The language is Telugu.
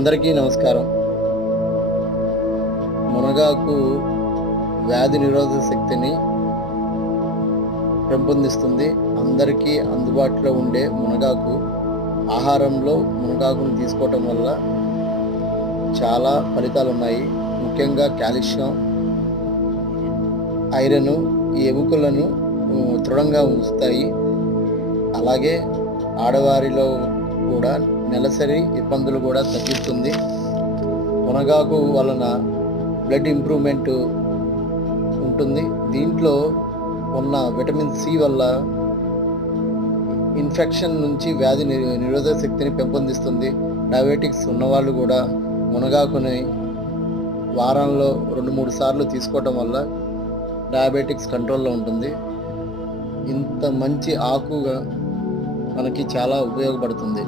అందరికీ నమస్కారం. మునగాకు వ్యాధి నిరోధక శక్తిని పెంపొందిస్తుంది. అందరికీ అందుబాటులో ఉండే మునగాకు ఆహారంలో మునగాకును తీసుకోవటం వల్ల చాలా ఫలితాలు ఉన్నాయి. ముఖ్యంగా కాల్షియం, ఐరన్ ఈ ఎముకలను దృఢంగా ఉంచుతాయి. అలాగే ఆడవారిలో కూడా నెలసరి ఇబ్బందులు కూడా తగ్గిస్తుంది. మునగాకు వలన బ్లడ్ ఇంప్రూవ్మెంట్ ఉంటుంది. దీంట్లో ఉన్న విటమిన్ సి వల్ల ఇన్ఫెక్షన్ నుంచి వ్యాధి నిరోధక శక్తిని పెంపొందిస్తుంది. డయాబెటిక్స్ ఉన్నవాళ్ళు కూడా మునగాకుని వారంలో 2-3 సార్లు తీసుకోవటం వల్ల డయాబెటిక్స్ కంట్రోల్లో ఉంటుంది. ఇంత మంచి ఆకుగా మనకి చాలా ఉపయోగపడుతుంది.